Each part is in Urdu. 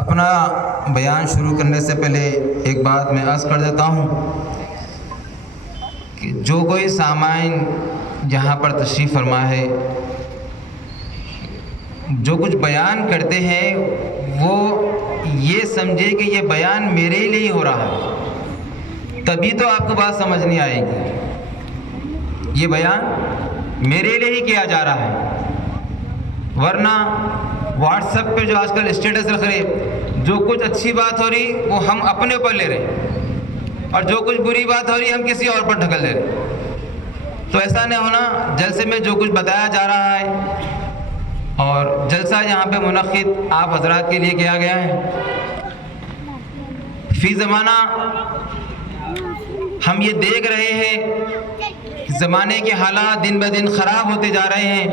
اپنا بیان شروع کرنے سے پہلے ایک بات میں عرض کر دیتا ہوں کہ جو کوئی سامعین یہاں پر تشریف فرما ہے، جو کچھ بیان کرتے ہیں وہ یہ سمجھے کہ یہ بیان میرے لیے ہی ہو رہا ہے، تبھی تو آپ کو بات سمجھ نہیں آئے گی۔ یہ بیان میرے لیے ہی کیا جا رہا ہے، ورنہ واٹس ایپ پہ جو آج کل اسٹیٹس رکھ رہے، جو کچھ اچھی بات ہو رہی وہ ہم اپنے اوپر لے رہے اور جو کچھ بری بات ہو رہی ہم کسی اور پر ڈھکل دے رہے۔ تو ایسا نہیں ہونا۔ جلسے میں جو کچھ بتایا جا رہا ہے اور جلسہ یہاں پہ منعقد آپ حضرات کے لیے کیا گیا ہے، فی زمانہ ہم یہ دیکھ رہے ہیں زمانے کے حالات دن بدن خراب ہوتے جا رہے ہیں،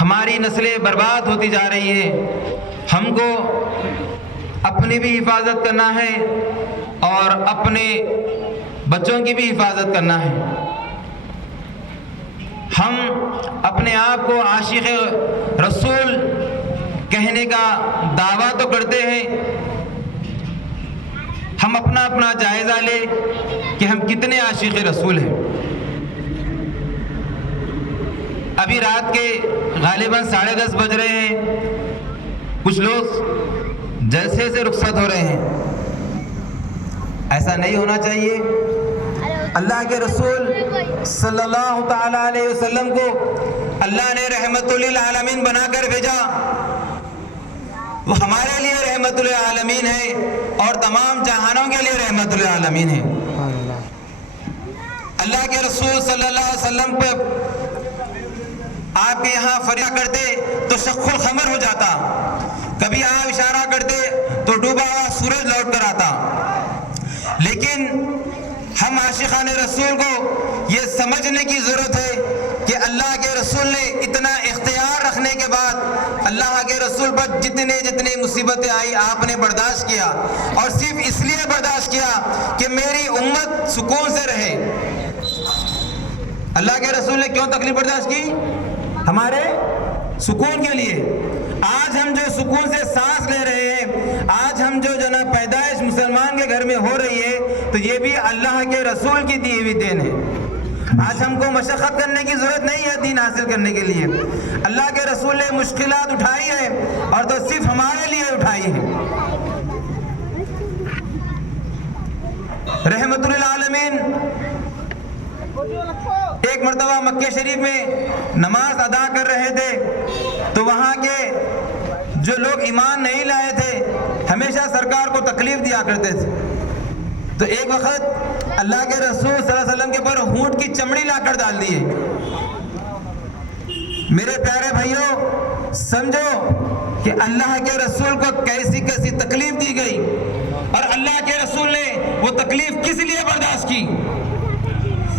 ہماری نسلیں برباد ہوتی جا رہی ہیں۔ ہم کو اپنی بھی حفاظت کرنا ہے اور اپنے بچوں کی بھی حفاظت کرنا ہے۔ ہم اپنے آپ کو عاشق رسول کہنے کا دعویٰ تو کرتے ہیں، ہم اپنا جائزہ لیں کہ ہم کتنے عاشق رسول ہیں۔ ابھی رات کے غالباً 10:30 بج رہے ہیں، کچھ لوگ جلسے سے رخصت ہو رہے ہیں۔ ایسا نہیں ہونا چاہیے۔ اللہ کے رسول صلی اللہ تعالیٰ علیہ وسلم کو اللہ نے رحمت للعالمین بنا کر بھیجا، وہ ہمارے لیے رحمت للعالمین ہے اور تمام جہانوں کے لیے رحمت للعالمین ہے۔ اللہ کے رسول صلی اللہ علیہ وسلم پہ آپ کے یہاں فریاد کرتے تو شق القمر ہو جاتا، کبھی آپ اشارہ کرتے تو ڈوبا ہوا سورج لوٹ کر آتا۔ لیکن ہم عاشقان رسول کو یہ سمجھنے کی ضرورت ہے کہ اللہ کے رسول نے اتنا اختیار رکھنے کے بعد اللہ کے رسول پر جتنی مصیبتیں آئی آپ نے برداشت کیا، اور صرف اس لیے برداشت کیا کہ میری امت سکون سے رہے۔ اللہ کے رسول نے کیوں تکلیف برداشت کی؟ ہمارے سکون کے لیے۔ آج ہم جو سکون سے سانس لے رہے ہیں، آج ہم جو پیدائش مسلمان کے گھر میں ہو رہی ہے، تو یہ بھی اللہ کے رسول کی دی ہوئی دین ہے۔ آج ہم کو مشقت کرنے کی ضرورت نہیں ہے دین حاصل کرنے کے لیے۔ اللہ کے رسول نے مشکلات اٹھائی ہے اور تو صرف ہمارے لیے اٹھائی ہے۔ رحمت للعالمین ایک مرتبہ مکہ شریف میں نماز ادا کر رہے تھے، تو وہاں کے جو لوگ ایمان نہیں لائے تھے ہمیشہ سرکار کو تکلیف دیا کرتے تھے۔ تو ایک وقت اللہ کے رسول صلی اللہ علیہ وسلم کے پر اونٹ کی چمڑی لا کر ڈال دیے۔ میرے پیارے بھائیوں، سمجھو کہ اللہ کے رسول کو کیسی کیسی تکلیف دی گئی، اور اللہ کے رسول نے وہ تکلیف کس لیے برداشت کی؟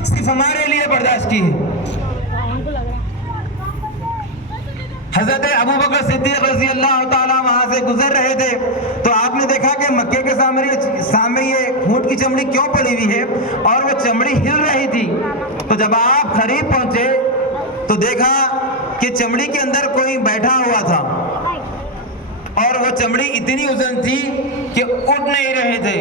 صرف ہمارے لیے برداشت کی ہے۔ حضرت ابوبکر صدیق رضی اللہ تعالیٰ وہاں سے گزر رہے تھے، تو آپ نے دیکھا کہ مکے کے سامنے یہ اونٹ کی چمڑی کیوں پڑی ہوئی ہے، اور وہ چمڑی ہل رہی تھی۔ تو جب آپ قریب پہنچے تو دیکھا کہ چمڑی کے اندر کوئی بیٹھا ہوا تھا، اور وہ چمڑی اتنی وزن تھی کہ اٹھ نہیں رہے تھے۔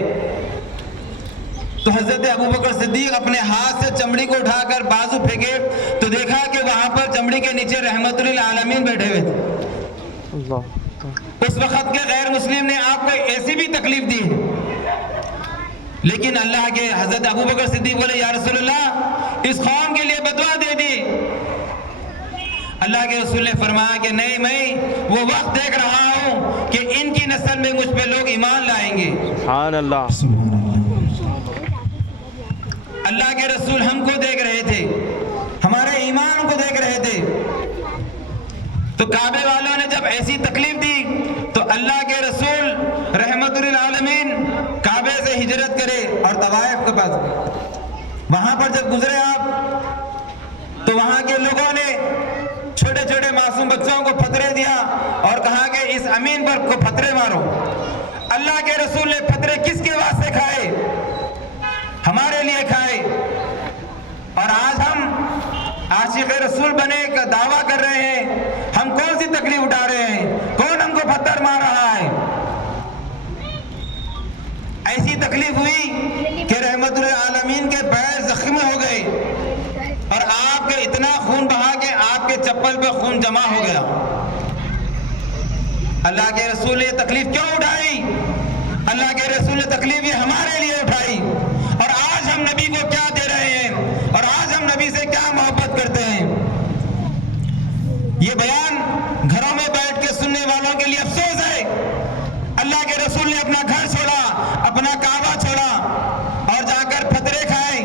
تو حضرت ابوبکر صدیق اپنے ہاتھ سے چمڑی کو اٹھا کر بازو پھینکے تو دیکھا کہ وہاں پر چمڑی کے نیچے رحمت للعالمین بیٹھے ہوئے تھے۔ اس وقت کے غیر مسلم نے آپ کو ایسی بھی تکلیف دی ہے، لیکن اللہ کے حضرت ابوبکر صدیق بولے یا رسول اللہ اس قوم کے لیے بدعا دے دی۔ اللہ کے رسول نے فرمایا کہ نہیں، میں وہ وقت دیکھ رہا ہوں کہ ان کی نسل میں مجھ پہ لوگ ایمان لائیں گے۔ سبحان اللہ۔ اللہ کے رسول ہم کو دیکھ رہے تھے، ہمارے ایمان کو دیکھ رہے تھے۔ تو کعبے والوں نے جب ایسی تکلیف دی تو اللہ کے رسول رحمت للعالمین کعبے سے ہجرت کرے اور طوائف کے پاس گئے۔ وہاں پر جب گزرے آپ تو وہاں کے لوگوں نے چھوٹے چھوٹے معصوم بچوں کو پتھرے دیا اور کہا کہ اس امین پر کو پتھرے مارو۔ اللہ کے رسول نے پتھرے کس کے واسطے کھائے؟ ہمارے لیے کھائے۔ اور آج ہم عاشق رسول بنے کا دعویٰ کر رہے ہیں، ہم کون سی تکلیف اٹھا رہے ہیں؟ کون ہم کو پتھر مار رہا ہے؟ خون جمع ہو گیا. اللہ کے رسول نے یہ تکلیف کیوں اٹھائی؟ اللہ کے رسول نے تکلیف یہ ہمارے لیے اٹھائی. اور آج ہم نبی کو کیا دے رہے ہیں اور آج ہم نبی سے کیا محبت کرتے ہیں. یہ بیان گھروں میں بیٹھ کے سننے والوں کے لیے افسوس ہے. اللہ کے رسول نے اپنا گھر چھوڑا, اپنا کعبہ چھوڑا اور جا کر پھترے کھائے,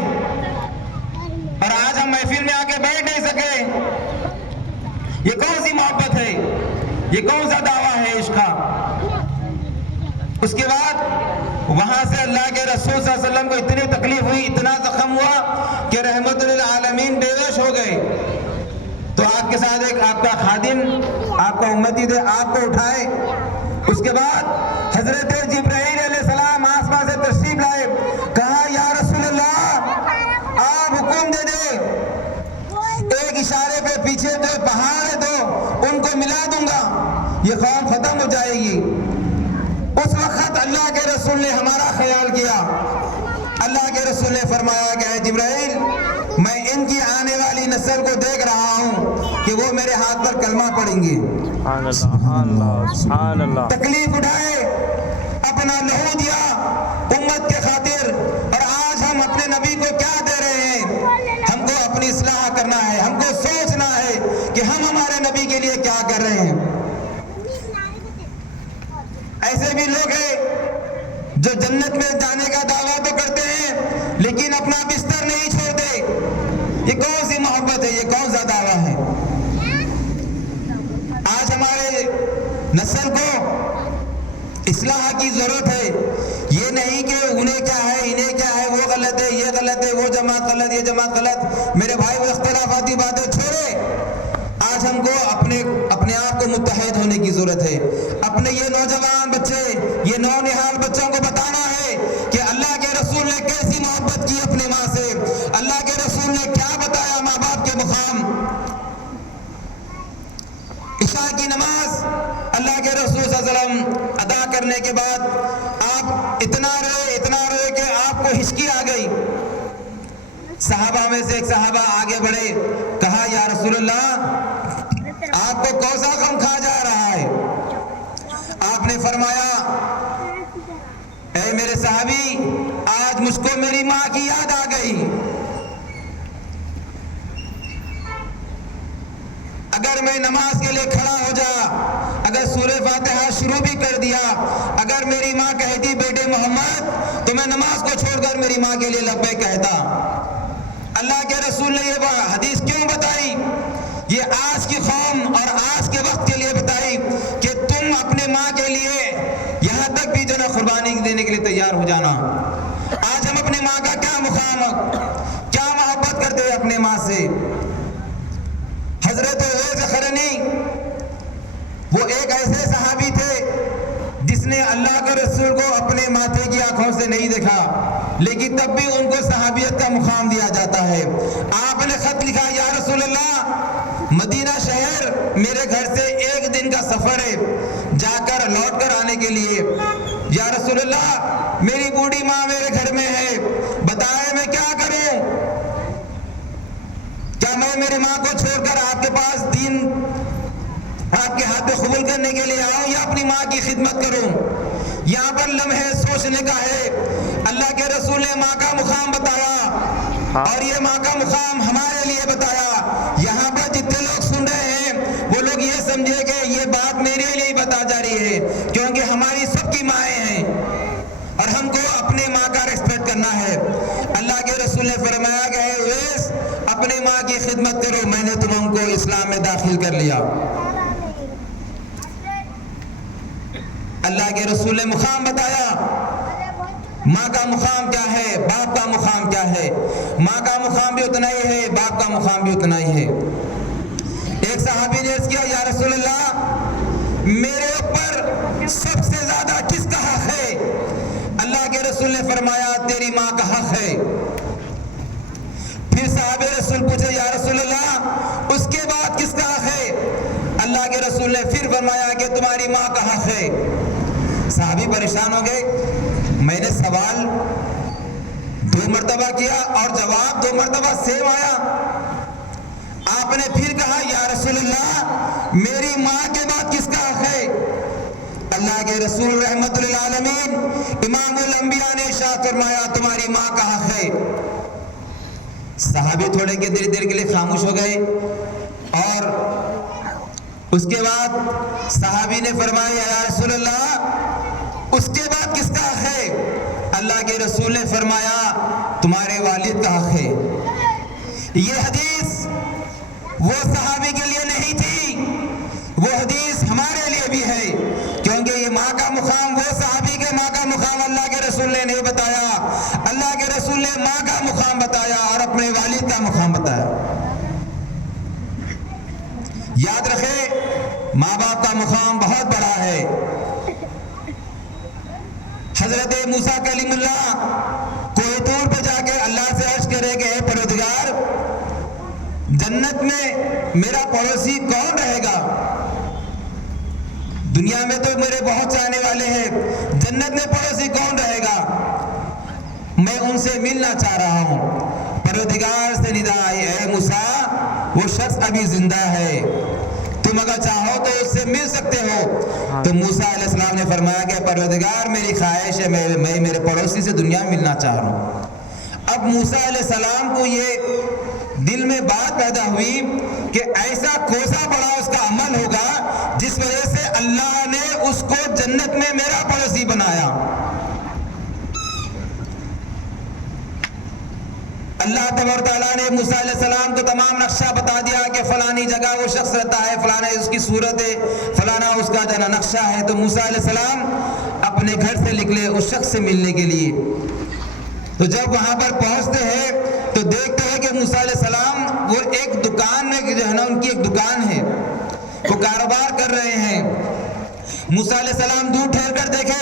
اور آج ہم محفل میں آ کے بیٹھ نہیں سکے. یہ کون سی محبت ہے؟ یہ کون سا دعویٰ ہے عشق کا؟ اس کے بعد وہاں سے اللہ کے رسول صلی اللہ علیہ وسلم کو اتنی تکلیف ہوئی, اتنا زخم ہوا کہ رحمت للعالمین بے ہوش ہو گئے. تو آپ کے ساتھ ایک آپ کا خادم, آپ کا امتی تھے, آپ کو اٹھائے. اس کے بعد حضرت جبرائیل علیہ السلام آسمان سے تشریف لائے. کہا یا رسول اللہ آپ حکم دے دیں, ایک اشارے پہ پیچھے جو پہاڑ ہے تو ان کو ملا دوں گا, یہ قوم ختم ہو جائے گی. اس وقت اللہ کے رسول نے ہمارا خیال کیا. اللہ کے رسول نے فرمایا کہ اے جبرائیل, میں ان کی آنے والی نسل کو دیکھ رہا ہوں کہ وہ میرے ہاتھ پر کلمہ پڑھیں گے. تکلیف اٹھائے, اپنا لہو دیا امت کے خاطر, اور آج ہم اپنے نبی کو کیا دے رہے ہیں؟ ہم کو اپنی اصلاح کرنا ہے, ہم کو سوچنا ہے کہ ہم ہمارے نبی کے لیے کیا کر رہے ہیں. ایسے بھی لوگ ہیں جو جنت میں جانے کا دعویٰ تو کرتے ہیں لیکن اپنا بستر نہیں چھوڑتے. یہ کون سی محبت ہے؟ یہ کون سا دعویٰ ہے؟ آج ہمارے نسل کو اصلاح کی ضرورت ہے. یہ نہیں کہ انہیں کیا ہے, انہیں کیا ہے, وہ غلط ہے, یہ غلط ہے, وہ جماعت غلط, یہ جماعت غلط. میرے بھائی وہ اختلافاتی باتیں چھوڑے. آج ہم کو اپنے آپ کو متحد ہونے کی ضرورت ہے. اپنے یہ نوجوان بچے, یہ نونہال بچوں کو بتانا ہے کہ اللہ کے رسول نے کیسی محبت کی اپنے ماں سے, اللہ کے رسول نے کیا بتایا ماں باپ کے مقام. عشاء کی نماز اللہ کے رسول صلی اللہ علیہ وسلم ادا کرنے کے بعد آپ اتنا روئے کہ آپ کو ہچکی آ گئی. صحابہ میں سے ایک صحابہ آگے بڑھے, کہا یا رسول اللہ آپ کو کون سا غم کھا جا رہا ہے؟ آپ نے فرمایا اے میرے صحابی, آج مجھ کو میری ماں کی یاد آ گئی. اگر میں نماز کے لیے کھڑا ہو جا, اگر سورہ فاتحہ شروع بھی کر دیا, اگر میری ماں کہتی بیٹے محمد, تو میں نماز کو چھوڑ کر میری ماں کے لیے لبیک کہتا. اللہ کے رسول نے یہ حدیث کیوں بتائی؟ یہ آج کی قوم اور آج کے وقت کے لیے بتائی کہ تم اپنے ماں کے لیے یہاں تک بھی جو نا قربانی دینے کے لیے تیار ہو جانا. آج ہم اپنے ماں کا کیا مقام, کیا محبت کرتے ہیں اپنے ماں سے. حضرت اویس قرنی وہ ایک ایسے صحابی تھے جس نے اللہ کے رسول کو اپنے ماتھے کی آنکھوں سے نہیں دیکھا, لیکن تب بھی ان کو صحابیت کا مقام دیا جاتا ہے. آپ نے خط لکھا یا رسول اللہ مدینہ شہر میرے گھر سے ایک دن کا سفر ہے, جا کر لوٹ کر آنے کے لیے. یا رسول اللہ میری بوڑھی ماں میرے گھر میں ہے, بتائیں میں کیا کروں؟ کیا میں میری ماں کو چھوڑ کر آپ کے پاس دین آپ کے ہاتھ پہ قبول کرنے کے لیے آؤں یا اپنی ماں کی خدمت کروں؟ یہاں پر لمحے سوچنے کا ہے. اللہ کے رسول نے ماں کا مقام بتایا اور یہ ماں کا مقام ہمارے لیے بتایا. یہاں پر جتنے لوگ سن رہے ہیں وہ لوگ یہ سمجھے کہ یہ بات میرے لیے ہی بتا جا رہی ہے, کیونکہ ہماری سب کی مائیں ہیں اور ہم کو اپنے ماں کا ریسپیکٹ کرنا ہے. اللہ کے رسول نے فرمایا کہ اے اویس اپنے ماں کی خدمت کرو, میں نے تم کو اسلام میں داخل کر لیا. اللہ کے رسول نے مقام بتایا. ماں کا مقام کیا ہے, باپ کا مقام کیا ہے. ماں کا مقام بھی اتنا ہی ہے, باپ کا مقام بھی اتنا ہی ہے. ایک صحابی نے عرض کیا یا رسول اللہ میرے اوپر سب سے زیادہ کس کا حق ہے؟ اللہ کے رسول نے فرمایا تیری ماں کا حق ہے. پھر صحابہ رسول پوچھے یا رسول اللہ اس کے بعد کس کا حق ہے؟ اللہ کے رسول نے پھر فرمایا کہ تمہاری ماں کا حق ہے. صحابی پریشان ہو گئے. میں نے سوال 2 مرتبہ کیا اور جواب 2 مرتبہ سیم آیا. آپ نے پھر کہا یا رسول اللہ میری ماں کے بعد کس کا حق ہے؟ اللہ کے رسول رحمت للعالمین امام الانبیاء نے ارشاد فرمایا تمہاری ماں کا حق ہے۔ صحابی تھوڑے کے دیر کے لیے خاموش ہو گئے، اور اس کے بعد صحابی نے فرمایا یا رسول اللہ اس کے بعد کس کا حق ہے؟ اللہ کے رسول نے فرمایا تمہارے والد کا حق ہے۔ یہ حدیث وہ صحابی کے لیے نہیں تھی، وہ حدیث ہمارے لیے بھی ہے، کیونکہ یہ ماں کا مقام وہ صحابی کے ماں کا مقام اللہ کے رسول نے نہیں بتایا، اللہ کے رسول نے ماں کا مقام بتایا اور اپنے والد کا مقام بتایا۔ یاد رکھے ماں باپ کا مقام بہت بڑا ہے۔ حضرت موسیٰ کلیم اللہ کوہ طور پہ جا کے اللہ سے عرض کرے کہ اے پروردگار جنت میں میرا پڑوسی کون رہے گا؟ دنیا میں تو میرے بہت چاہنے والے ہیں، جنت میں پڑوسی کون رہے گا؟ میں ان سے ملنا چاہ رہا ہوں۔ پروردگار سے ندا آئی اے موسیٰ وہ شخص ابھی زندہ ہے، تم اگر چاہو تو اس سے مل سکتے ہو۔ تو موسیٰ علیہ السلام نے فرمایا کہ پروردگار میری خواہش ہے میں میرے پڑوسی سے دنیا میں ملنا چاہ رہا ہوں۔ اب موسیٰ علیہ السلام کو یہ دل میں بات پیدا ہوئی کہ ایسا کوسا بڑا اس کا عمل ہوگا جس وجہ سے اللہ نے اس کو جنت میں میرا پڑوسی بنایا۔ اللہ تبارک تعالیٰ نے موسیٰ علیہ السلام کو تمام نقشہ بتا دیا کہ فلانی جگہ وہ شخص رہتا ہے، فلانا اس کی صورت ہے، فلانا اس کا جنا نقشہ ہے۔ تو موسیٰ علیہ السلام اپنے گھر سے نکلے اس شخص سے ملنے کے لیے۔ تو جب وہاں پر پہنچتے ہیں تو دیکھتے ہیں کہ موسیٰ علیہ السلام وہ ایک دکان میں جو ہے نا ان کی ایک دکان ہے، وہ کاروبار کر رہے ہیں۔ موسیٰ علیہ السلام دور ٹھہر کر دیکھے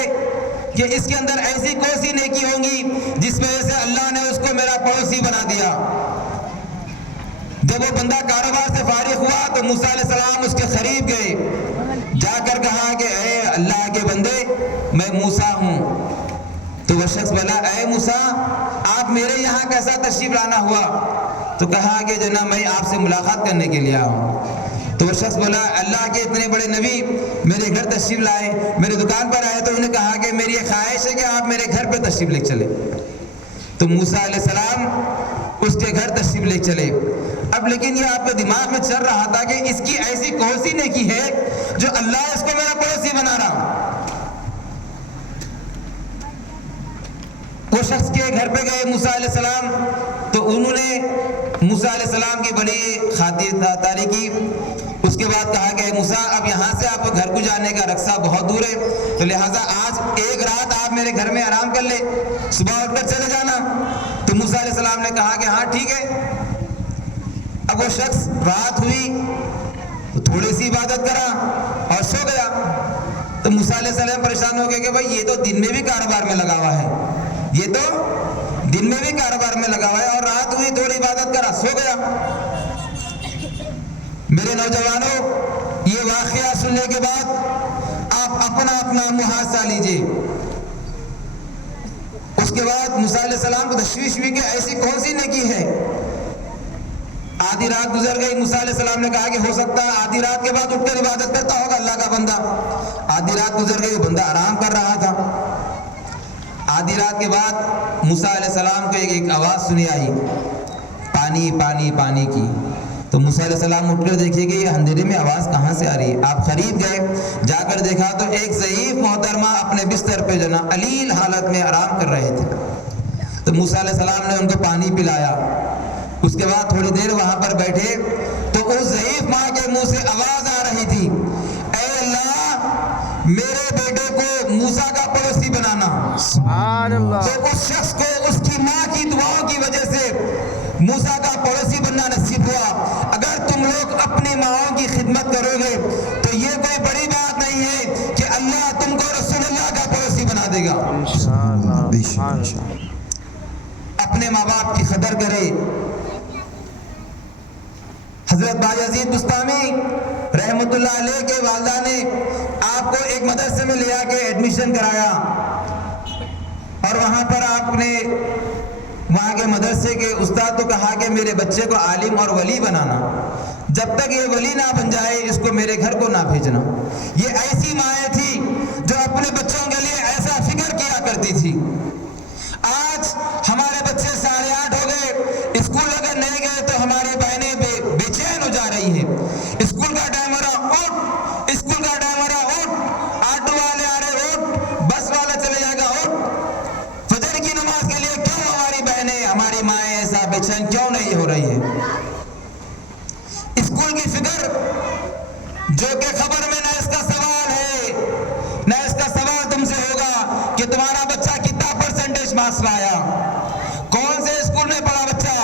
کہ اس کے اندر ایسی کون سی نیکی ہوں گی جس وجہ سے اللہ نے اس کو میرا پڑوسی بنا دیا۔ جب وہ بندہ کاروبار سے فارغ ہوا تو موسیٰ علیہ السلام اس کے قریب گئے، جا کر کہا کہ اے اللہ کے بندے میں موسیٰ ہوں۔ تو وہ شخص بولا اے موسیٰ آپ میرے یہاں کیسا تشریف لانا ہوا؟ تو کہا کہ جناب میں آپ سے ملاقات کرنے کے لیے آیا ہوں۔ تو وہ شخص بولا اللہ کے اتنے بڑے نبی میرے گھر تشریف لائے، میرے دکان پر آئے، تو انہوں نے کہا کہ میری یہ خواہش ہے کہ آپ میرے گھر پہ تشریف لے چلے۔ تو موسیٰ علیہ السلام اس کے گھر تشریف لے چلے۔ اب لیکن یہ آپ کے دماغ میں چل رہا تھا کہ اس کی ایسی کون سی نیکی ہے جو اللہ اس کو میرا پڑوسی بنا رہا۔ وہ شخص کے گھر پہ گئے موسیٰ علیہ السلام، تو انہوں نے موسیٰ علیہ السلام کی بڑی خاطرداری کی۔ اس کے بعد کہا کہ موسیٰ اب یہاں سے آپ گھر کو جانے کا رقصہ بہت دور ہے، تو لہٰذا آج ایک رات آپ میرے گھر میں آرام کر لے، صبح اٹھ کر چلے جانا۔ تو موسیٰ علیہ السلام نے کہا کہ ہاں ٹھیک ہے۔ اب وہ شخص رات ہوئی تو تھوڑی سی عبادت کرا اور سو گیا۔ تو موسیٰ علیہ السلام پریشان ہو گئے کہ بھائی یہ تو دن میں بھی کاروبار میں لگا ہوا ہے، یہ تو دن میں بھی کاروبار میں لگا ہوا ہے، اور رات ہوئی تھوڑی عبادت کرا سو گیا۔ میرے نوجوانوں یہ واقعہ سننے کے بعد آپ اپنا اپنا محاسبہ لیجئے۔ اس کے بعد موسیٰ علیہ السلام کو تشویش ہوئی کہ ایسی کون سی نیکی ہے۔ آدھی رات گزر گئی، موسیٰ علیہ السلام نے کہا کہ ہو سکتا ہے آدھی رات کے بعد اٹھ کر عبادت کرتا ہوگا اللہ کا بندہ۔ آدھی رات گزر گئی، وہ بندہ آرام کر رہا تھا۔ آدھی رات کے بعد موسیٰ علیہ السلام کو ایک آواز سنی آئی، پانی پانی پانی کی۔ تو موسیٰ علیہ السلام اٹھ کر دیکھیے کہ یہ اندھیرے میں آواز کہاں سے آ رہی ہے۔ آپ قریب گئے، جا کر دیکھا تو ایک ضعیف محترمہ اپنے بستر پہ جنا علیل حالت میں آرام کر رہے تھے۔ تو موسیٰ علیہ السلام نے ان کو پانی پلایا۔ اس کے بعد تھوڑی دیر وہاں پر بیٹھے تو اس ضعیف ماں کے منہ سے آواز آ رہی تھی، اے اللہ میرے بیٹے کو موسیٰ کا پڑوسی بنانا۔ سبحان اللہ۔ تو اس شخص کو اس کی ماں کی دعاؤں کی وجہ سے موسیٰ کا پڑوسی بننا نصیب ہوا۔ اگر تم لوگ اپنی ماؤں کی خدمت کرو گے تو یہ کوئی بڑی بات نہیں ہے کہ اللہ تم کو رسول اللہ کا پڑوسی بنا دے گا۔ اپنے ماں باپ کی قدر کرے۔ حضرت بایزید بستامی رحمت اللہ علیہ کے والدہ نے آپ کو ایک مدرسے میں لے آ کے ایڈمیشن کرایا، اور وہاں پر آپ نے وہاں کے مدرسے کے استاد کو کہا کہ میرے بچے کو عالم اور ولی بنانا۔ جب تک یہ ولی نہ بن جائے اس کو میرے گھر کو نہ بھیجنا۔ یہ ایسی مائیں تھی جو اپنے بچوں کے لیے ایسا فکر کیا کرتی تھی۔ آج ہمارے بچے 8:30 ہو گئے، اسکول اگر نہیں گئے تو ہماری بہنیں بے چین ہو جا رہی ہیں۔ اسکول کا ٹائم ہو رہا، اٹھ، اسکول کا ٹائم ہو رہا، اٹھ، آٹو والے آ رہے، اٹھ، بس والا چلے جائے گا، اٹھ۔ فجر کی نماز کے لیے کیوں ہماری بہنیں، ہماری مائیں ایسا بے چین کیوں نہیں ہو رہی ہے؟ اسکول کی فکر جو کہ خبر میں نہ اس کا سوال ہے، نہ اس کا سوال تم سے ہوگا کہ تمہارا بچہ کتنا پرسنٹیج مارکس لایا، کون سے اسکول میں پڑھا بچہ۔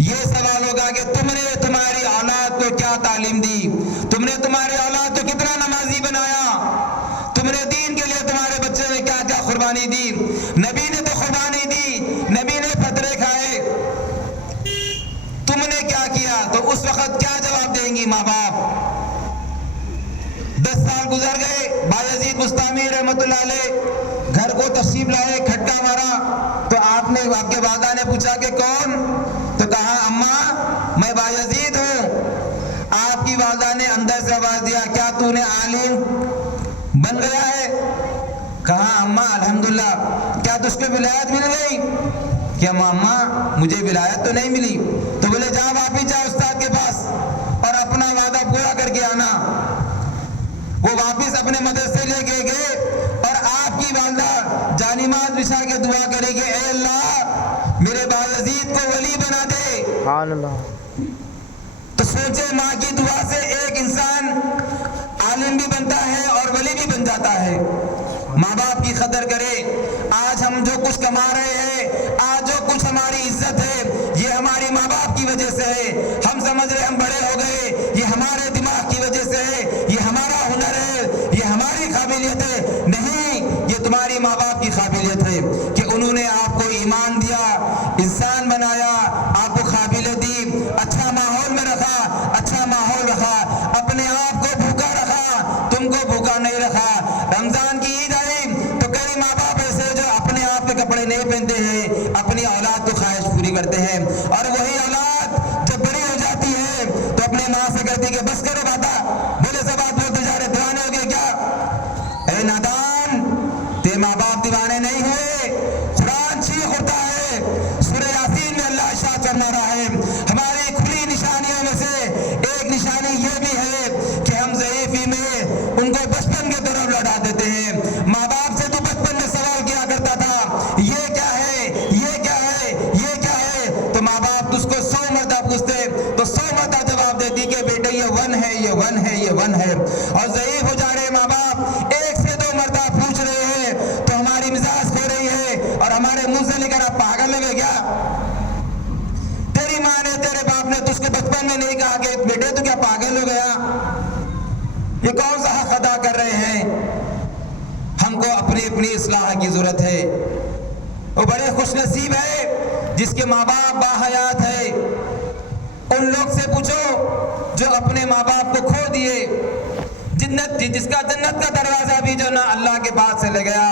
یہ سوال ہوگا کہ تم نے تمہاری اولاد کو کیا تعلیم دی، تم نے تمہاری اولاد کو کتنا نمازی بنایا، تم نے دین کے لیے تمہارے بچے نے کیا کیا قربانی دی۔ نبی نے تو قربانی دی، نبی نے فترے کھائے، تم نے کیا کیا؟ تو اس وقت کیا جواب دیں گی ماں باپ؟ 10 سال گزر گئے، بایزید بستامی رحمۃ اللہ علیہ گھر کو تشریف لائے، کھٹکا مارا تو آپ کے والدہ نے پوچھا کہ کون؟ تو کہا اماں میں بایزید ہوں۔ آپ کی والدہ نے اندر سے آواز دیا کیا تو نے عالم بن گیا ہے؟ کہا اماں الحمدللہ۔ کیا تجھ کو ولایت مل گئی؟ کہ اماں مجھے ولایت تو نہیں ملی۔ تو بولے جا واپس جا استاد کے پاس اور اپنا وعدہ پورا کر کے آنا۔ وہ واپس اپنے مدرسے لے کے گئے اور آپ کی والدہ جانماز بچھا کے دعا کرے کہ اے اللہ میرے بایزید کو ولی بنا دے۔ سبحان اللہ۔ تو سوچے ماں کی دعا سے ایک انسان عالم بھی بنتا ہے اور ولی بھی بن جاتا ہے۔ ماں باپ کی قدر کرے۔ آج ہم جو کچھ کما رہے ہیں، آج جو کچھ ہماری عزت ہے، یہ ہماری ماں باپ کی وجہ سے ہے۔ ہم سمجھ رہے ہم بڑے ہو گئے، یہ ہمارے دماغ کی وجہ سے ہے، یہ ہمارا ہنر ہے، یہ ہماری قابلیت ہے۔ نہیں، یہ تمہاری ماں باپ کی قابلیت ہے کہ انہوں نے آپ کو ایمان دیا، انسان بنایا، آپ کو قابلیت دی، اچھا ماحول میں رکھا، اچھا ماحول رکھا، اپنے آپ کو بھوکا رکھا، تم کو بھوکا نہیں رکھا۔ رمضان کی عید آئی تو کئی ماں باپ ایسے جو اپنے آپ کے کپڑے نہیں پہنتے ہیں، اپنی اولاد کو خواہش پوری کرتے ہیں، اور وہی اولاد جب بڑی ہو جاتی ہے تو اپنے ماں سے کہتی کہ بس کرو باتا، بولے سے بات بولتے جا رہے، دیوانے ہو گئے کیا؟ اے نادان، تے ماں باپ دیوانے نہیں ہوئے۔ قرآن چیخ ہوتا ہے، سورہ یاسین میں اللہ ارشاد فرما رہا ہے ہماری کھلی نشانیوں میں سے ایک نشانی یہ بھی ہے کہ ہم ضعیفی میں ان کو بچپن کی طرف لوٹا دیتے ہیں۔ ماں باپ سے تو بچپن میں سوال کیا کرتا تھا یہ کیا ہے، یہ کیا ہے، یہ کیا ہے، تو ماں باپ اس کو 100 مرتبہ پوچھتے تو 100 مرتبہ جواب دیتی کہ بیٹے یہ 1 ہے، یہ 1 ہے، یہ 1 ہے۔ اور ضعیف ہو جا رہے ماں باپ 1 سے 2 مرتبہ پوچھ رہے ہیں تو ہماری مزاج کھو رہی ہے اور ہمارے منہ سے نکل آپ پاگل لگے کیا؟ تیری ماں نے، تیرے باپ نے تجھ کو بچپن میں نہیں کہا کہ بیٹے تو کیا پاگل ہو گیا؟ یہ کون سا حق ادا کر رہے ہیں؟ ہم کو اپنی اصلاح کی ضرورت ہے۔ وہ بڑے خوش نصیب ہے جس کے ماں باپ باحیات ہے۔ ان لوگ سے پوچھو جو اپنے ماں باپ کو کھو دیے، جس کا جنت کا دروازہ بھی جو نا اللہ کے پاس سے لے گیا،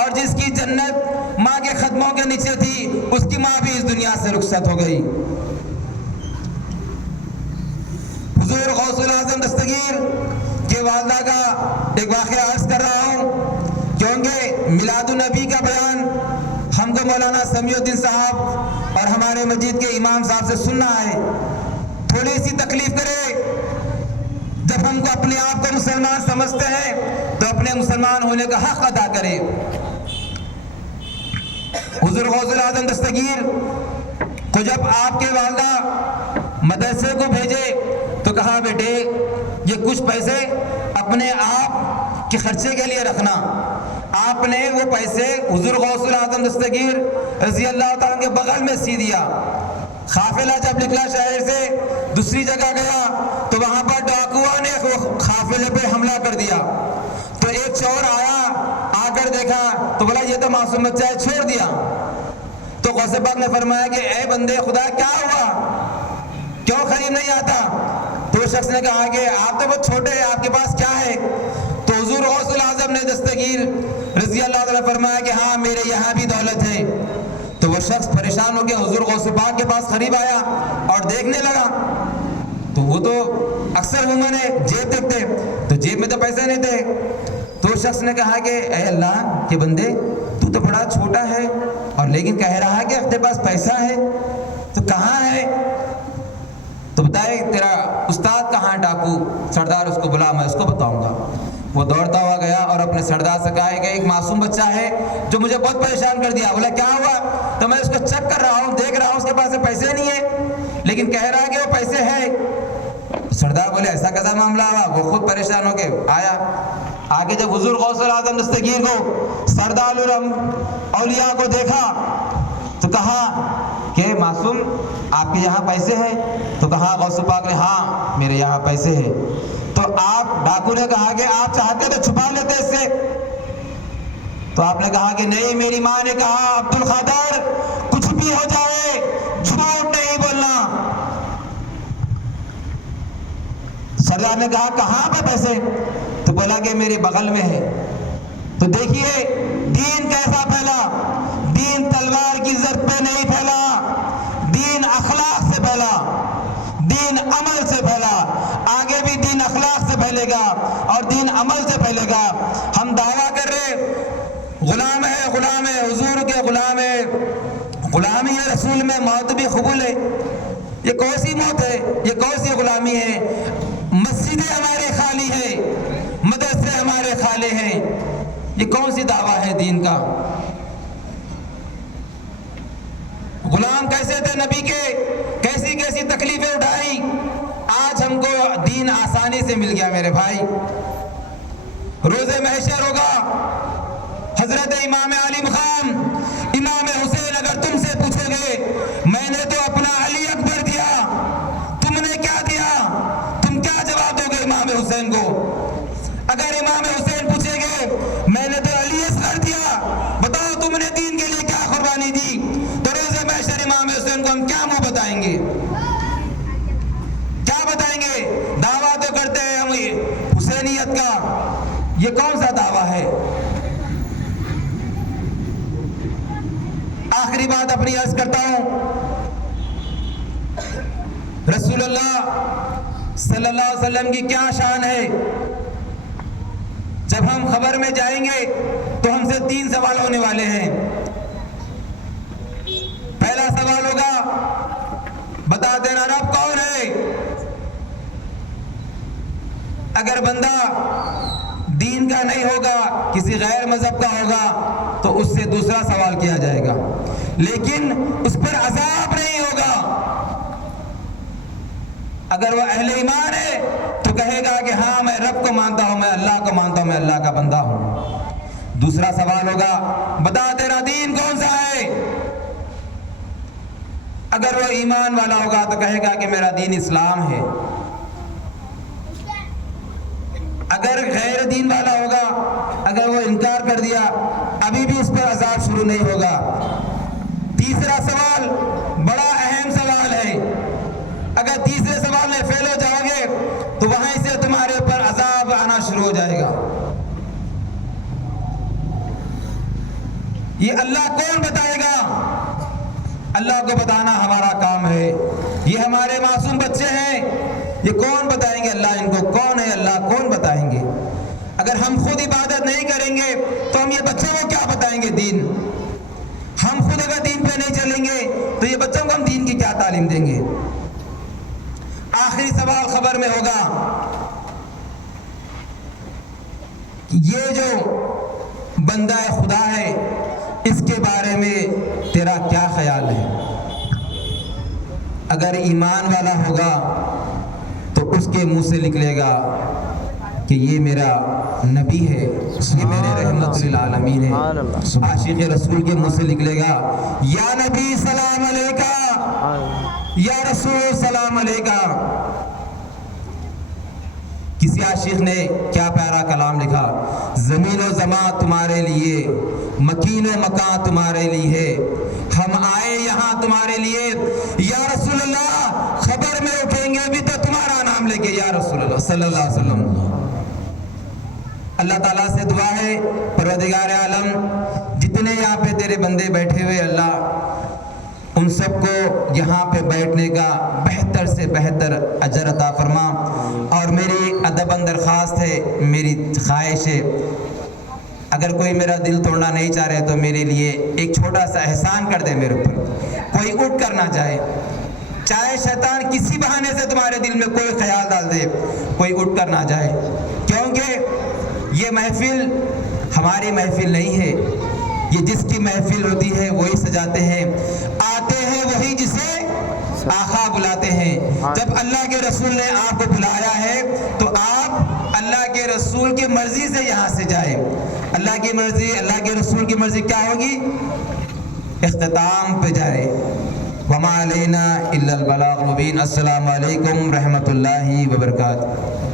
اور جس کی جنت ماں کے قدموں کے نیچے تھی، اس کی ماں بھی اس دنیا سے رخصت ہو گئی۔ حضور غوث الاعظم دستگیر کے والدہ کا ایک واقعہ عرض کر رہا ہوں، کیونکہ میلاد النبی کا بیان ہم کو مولانا سمیع الدین صاحب اور ہمارے مسجد کے امام صاحب سے سننا ہے۔ تھوڑی سی تکلیف کرے، جب ہم کو اپنے آپ کو مسلمان سمجھتے ہیں تو اپنے مسلمان ہونے کا حق ادا کرے۔ حضور غوث الاعظم دستگیر کو جب آپ کے والدہ مدرسے کو بھیجے تو کہا بیٹے یہ کچھ پیسے اپنے آپ کے خرچے کے لیے رکھنا۔ آپ نے وہ پیسے حضور غوث الاعظم دستگیر رضی اللہ تعالیٰ کے بغل میں سی دیا۔ قافلہ جب نکلا شہر سے دوسری جگہ گیا تو وہاں پر ڈاکوؤں نے قافلے پہ حملہ کر دیا، تو ایک چور آیا، آ کر دیکھا تو بولا یہ تو معصوم بچہ ہے، چھوڑ دیا۔ تو غوث پاک نے فرمایا کہ اے بندے خدا کیا ہوا، کیوں قریب نہیں آتا؟ تو اس شخص نے کہا کہ آپ تو بہت چھوٹے ہیں، آپ کے پاس کیا ہے؟ تو حضور غوث الاعظم نے دستگیر رضی اللہ تعالیٰ فرمایا کہ ہاں میرے یہاں بھی دولت ہے۔ تو وہ شخص پریشان ہو کے حضور غوث پاک کے پاس قریب آیا اور دیکھنے لگا تو وہ تو اکثر عموماً جیب دیکھتے تو جیب میں تو پیسے نہیں تھے. تو شخص نے کہا کہ اے اللہ کے بندے تو بڑا چھوٹا ہے اور لیکن کہہ رہا ہے کہ اپنے پاس پیسہ ہے, تو کہاں ہے؟ تو بتائے تیرا استاد کہاں ہے ڈاکو؟ سردار اس کو بلا, میں اس کو بتاؤں گا. وہ دوڑتا ہوا گیا اور اپنے سردار سے کہا کہ ایک معصوم بچہ ہے جو مجھے بہت پریشان کر دیا. بولا کیا ہوا؟ تو میں اس کو چیک کر رہا ہوں, دیکھ رہا ہوں اس کے پاس پیسے نہیں ہیں لیکن کہہ رہا ہے کہ وہ پیسے ہیں. سردار بولے ایسا کیسا معاملہ ہوا؟ وہ خود پریشان ہو کے آیا. آگے جب حضور غوث الاعظم دستگیر کو, سردار اولیاء کو دیکھا تو کہا کہ معصوم آپ کے یہاں پیسے ہیں؟ تو کہا غوث پاک نے ہاں میرے یہاں پیسے ہیں. تو آپ ڈاکو نے کہا کہ آپ چاہتے تو چھپا لیتے اس سے. تو آپ نے کہا کہ نہیں, میری ماں نے کہا عبد القادر کچھ بھی ہو جائے جھوٹ نہیں بولنا. سردار نے کہا کہاں پہ پیسے؟ تو بولا کہ میرے بغل میں ہے. تو دیکھیے دین کیسا پھیلا. دین تلوار کی ضرب پہ نہیں پھیلا, دین اخلاق سے پھیلا, دین عمل سے پھیلا. آگے بھی دین اخلاق سے پھیلے گا اور دین عمل سے پھیلے گا. ہم دعویٰ کر رہے غلام ہے, غلام ہے, حضور کے غلام ہے, غلامی رسول میں موت بھی قبول ہے. یہ کون سی موت ہے؟ یہ کون سی غلامی ہے؟ مسجدیں ہمارے خالی ہیں, مدرسے ہمارے خالی ہیں. یہ کون سی دعویٰ ہے دین کا؟ غلام کیسے تھے نبی کے, کیسی کیسی تکلیفیں اٹھائی. آج ہم کو دین آسانی سے مل گیا میرے بھائی. روز محشر ہوگا, حضرت امام علی مقام امام حسین اگر تم سے پوچھو گے میں نے تو اپنا علی اکبر دیا, تم نے کیا دیا, تم کیا جواب دو گے امام حسین کو؟ اگر امام حسین پوچھیں گے میں نے تو علی اصغر دیا, بتاؤ تم نے دین کے لیے کیا قربانی دی, تو روز محشر امام حسین کو ہم کیا منہ بتائیں گے؟ کیا بتائیں گے؟ دعویٰ تو کرتے ہیں ہم حسینیت کا, یہ کون سا دعویٰ ہے؟ آخری بات اپنی عرض کرتا ہوں, رسول اللہ صلی اللہ علیہ وسلم کی کیا شان ہے. جب ہم خبر میں جائیں گے تو ہم سے 3 سوال ہونے والے ہیں. پہلا سوال ہوگا بتا دینا رب کون ہے. اگر بندہ دین کا نہیں ہوگا, کسی غیر مذہب کا ہوگا تو اس سے دوسرا سوال کیا جائے گا, لیکن اس پر عذاب نہیں ہوگا. اگر وہ اہل ایمان ہے تو کہے گا کہ ہاں میں رب کو مانتا ہوں, میں اللہ کو مانتا ہوں, میں اللہ کا بندہ ہوں. دوسرا سوال ہوگا بتا تیرا دین کون سا ہے. اگر وہ ایمان والا ہوگا تو کہے گا کہ میرا دین اسلام ہے. اگر غیر دین والا ہوگا, اگر وہ انکار کر دیا, ابھی بھی اس پر عذاب شروع نہیں ہوگا. تیسرا سوال بڑا اہم سوال ہے. اگر تیسرے سوال میں فیل ہو جاؤ گے تو وہیں سے تمہارے اوپر عذاب آنا شروع ہو جائے گا. یہ اللہ کون بتائے گا؟ اللہ کو بتانا ہمارا کام ہے. یہ ہمارے معصوم بچے ہیں, یہ کون بتائیں گے اللہ ان کو؟ کون ہے اللہ, کون بتائیں گے؟ اگر ہم خود عبادت نہیں کریں گے تو ہم یہ بچوں کو کیا بتائیں گے دین؟ ہم خود اگر دین پہ نہیں چلیں گے تو یہ بچوں کو ہم دین کی کیا تعلیم دیں گے؟ آخری سوال خبر میں ہوگا کہ یہ جو بندہ خدا ہے اس کے بارے میں تیرا کیا خیال ہے؟ اگر ایمان والا ہوگا تو اس کے منہ سے نکلے گا کہ یہ میرا نبی ہے, یہ میرے رحمت للعالمین ہے. عاشق رسول کے منہ سے نکلے گا یا نبی سلام علیکہ, یا رسول سلام علیکہ. کسی عاشق نے کیا پیارا کلام لکھا, زمین و زمان تمہارے لیے, مکین و مکان تمہارے لیے, ہم آئے یہاں تمہارے لیے. یا رسول اللہ خبر میں اٹھیں گے بھی تو تمہارا نام لے کے یا رسول اللہ صلی اللہ علیہ وسلم. اللہ تعالیٰ سے دعا ہے پروردگار عالم جتنے یہاں پہ تیرے بندے بیٹھے ہوئے اللہ ان سب کو یہاں پہ بیٹھنے کا بہتر سے بہتر اجر عطا فرما. اور میری ادباً درخواست ہے، میری خواہش ہے، اگر کوئی میرا دل توڑنا نہیں چاہ رہے تو میرے لیے ایک چھوٹا سا احسان کر دے میرے اوپر. کوئی اٹھ کر نہ جائے، چاہے شیطان کسی بہانے سے تمہارے دل میں کوئی خیال ڈال دے، کوئی اٹھ کر نہ جائے، کیونکہ یہ محفل ہماری محفل نہیں ہے. یہ جس کی محفل ہوتی ہے وہی سجاتے ہیں، آتے ہیں وہی جسے آقا بلاتے ہیں. جب اللہ کے رسول نے آپ کو بلایا ہے تو آپ اللہ کے رسول کی مرضی سے یہاں سے جائیں. اللہ کی مرضی، اللہ کے رسول کی مرضی کیا ہوگی؟ اختتام پہ جائے. وما علینا الا البلاغ المبین. السلام علیکم رحمۃ اللہ وبرکاتہ.